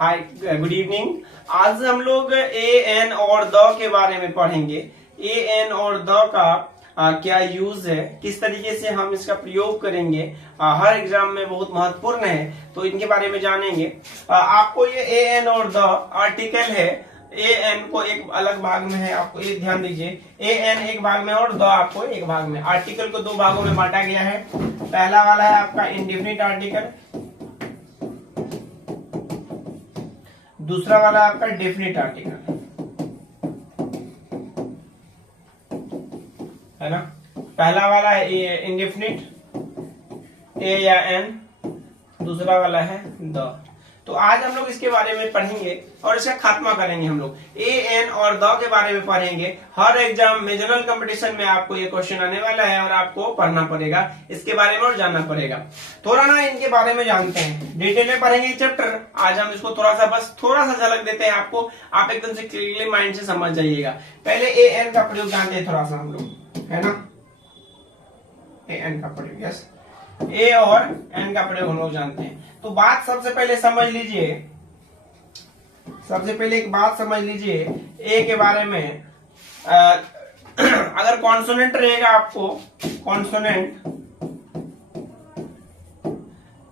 हाय, good evening. आज हम लोग ए एन और द के बारे में पढ़ेंगे। ए एन और द का क्या यूज है, किस तरीके से हम इसका प्रयोग करेंगे, हर एग्जाम में बहुत महत्वपूर्ण है, तो इनके बारे में जानेंगे। आपको ये ए एन और द आर्टिकल है। ए एन को एक अलग भाग में है, आपको ये ध्यान दीजिए। ए एन एक भाग में और द आपको एक भाग में। आर्टिकल को दो भागों में बांटा गया है। पहला वाला है आपका इंडेफिनिट आर्टिकल, दूसरा वाला आपका डेफिनिट आर्टिकल, है ना। पहला वाला है इंडेफिनिट ए या एन, दूसरा वाला है द। तो आज हम लोग इसके बारे में पढ़ेंगे और इसका खात्मा करेंगे। हम लोग ए एन और द के बारे में पढ़ेंगे। हर एग्जाम में, जनरल कंपटीशन में आपको ये क्वेश्चन आने वाला है और आपको पढ़ना पड़ेगा इसके बारे में और जानना पड़ेगा। थोड़ा ना इनके बारे में जानते हैं, डिटेल में पढ़ेंगे चैप्टर। आज हम इसको थोड़ा सा झलक देते हैं आपको, आप एकदम से क्लियरली माइंड से समझ जाइएगा। पहले ए एन का प्रयोग जानते हैं थोड़ा सा हम लोग, है ना। ए एन का प्रयोग, यस, ए और एन का प्रयोग हम लोग जानते हैं। तो बात सबसे पहले समझ लीजिए, सबसे पहले एक बात समझ लीजिए ए के बारे में। अगर कॉन्सोनेंट रहेगा आपको, कॉन्सोनेंट,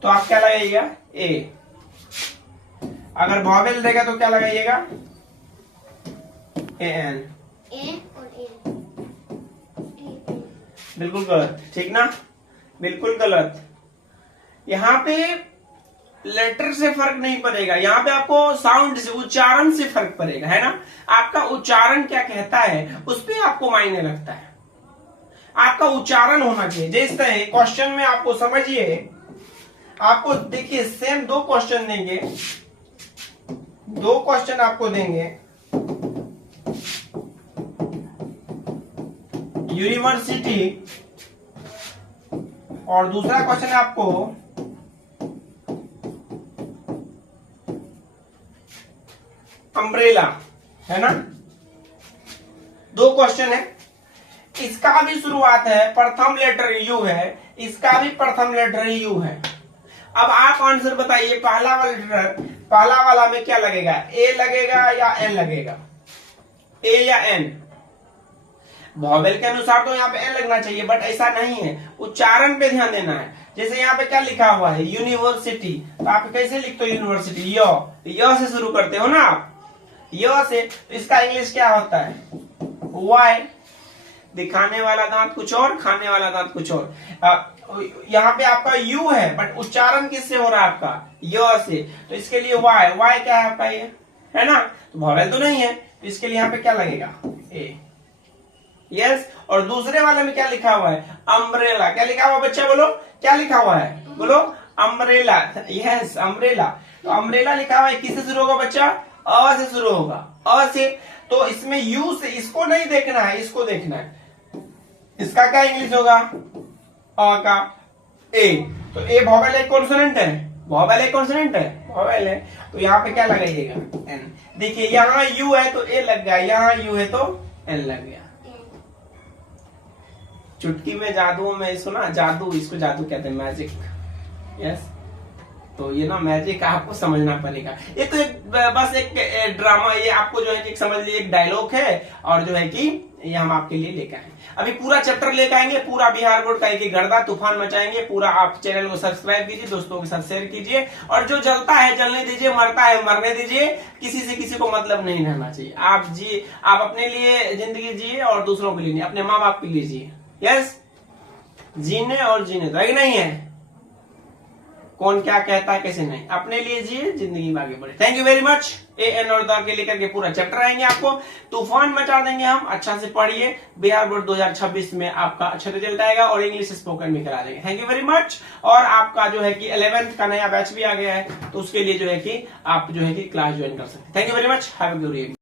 तो आप क्या लगाइएगा, ए। अगर वॉवेल रहेगा तो क्या लगाइएगा, ए एन। बिल्कुल गलत, ठीक ना, बिल्कुल गलत। यहाँ पे लेटर से फर्क नहीं पड़ेगा, यहाँ पे आपको साउंड से, उच्चारण से फर्क पड़ेगा, है ना। आपका उच्चारण क्या कहता है उस पे आपको मायने लगता है। आपका उच्चारण होना चाहिए। जिस तरह क्वेश्चन में आपको समझिए, आपको देखिए सेम दो क्वेश्चन देंगे, दो क्वेश्चन आपको देंगे। यूनिवर्सिटी और दूसरा क्वेश्चन आपको अम्ब्रेला, है ना। दो क्वेश्चन है। इसका भी शुरुआत है, प्रथम लेटर यू है, इसका भी प्रथम लेटर यू है। अब आप आंसर बताइए, पहला वाला लेटर, पहला वाला में क्या लगेगा, ए लगेगा या एन लगेगा, ए या एन। वॉवेल के अनुसार तो यहाँ पे एन लगना चाहिए, बट ऐसा नहीं है, उच्चारण पे ध्यान देना है। जैसे यहाँ पे क्या लिखा हुआ है, यूनिवर्सिटी, तो आप कैसे लिखते हो यूनिवर्सिटी, य से शुरू करते हो ना आप, य से। तो इसका इंग्लिश क्या होता है, वाई। दिखाने वाला दांत कुछ और, खाने वाला दांत कुछ और। यहाँ पे आपका यू है, बट उच्चारण किससे हो रहा है आपका, य से। तो इसके लिए वाई, वाई क्या है आपका, ये है ना। तो वॉवेल तो नहीं है, तो इसके लिए यहाँ पे क्या लगेगा, ए, यस। और दूसरे वाले में क्या लिखा हुआ है, अम्ब्रेला। क्या लिखा हुआ बच्चा, बोलो क्या लिखा हुआ है, बोलो अम्ब्रेला, यस, अम्ब्रेला। तो अम्ब्रेला लिखा हुआ है, किससे शुरू होगा बच्चा, अ से शुरू होगा, अ से। तो इसमें यू से, इसको नहीं देखना है, इसको देखना है। इसका क्या इंग्लिश होगा, अ का ए। तो ए वॉवेल एक कॉन्सोनेंट है, वॉवेल एक कॉन्सोनेंट है, वॉवेल है। तो यहाँ पे क्या लगाइएगा, एन। देखिए यहाँ यू है तो ए लग गया, यहाँ यू है तो एन लग गया। चुटकी में जादू में सुना, जादू, इसको जादू कहते हैं, मैजिक, यस। तो ये ना मैजिक आपको समझना पड़ेगा। ये तो बस एक ड्रामा, ये आपको जो है कि समझ लीजिए एक डायलॉग है, और जो है कि ये हम आपके लिए लेकर आए। अभी पूरा चैप्टर लेकर आएंगे, पूरा बिहार बोर्ड का एक गर्दा तूफान मचाएंगे। पूरा आप चैनल को सब्सक्राइब कीजिए, दोस्तों के साथ शेयर कीजिए, और जो जलता है जलने दीजिए, मरता है मरने दीजिए। किसी से किसी को मतलब नहीं रहना चाहिए। आप जी, आप अपने लिए जिंदगी जिए और दूसरों के लिए नहीं, अपने माँ बाप के लिए जिए, यस। जीने और जीने तो नहीं है, कौन क्या कहता है कैसे नहीं, अपने लिए जिए, जिंदगी में आगे बढ़े। Thank you very much. A an और द के लेकर के पूरा चैप्टर आएंगे, आपको तूफान मचा देंगे हम। अच्छा से पढ़िए, बिहार बोर्ड 2026 में आपका अच्छा रिजल्ट आएगा और इंग्लिश स्पोकन भी करा देंगे। Thank you very much. और आपका जो है कि 11th का नया बैच भी आ गया है, तो उसके लिए जो है कि आप जो है कि क्लास ज्वाइन कर सकते हैं। Thank you very much, have a good evening.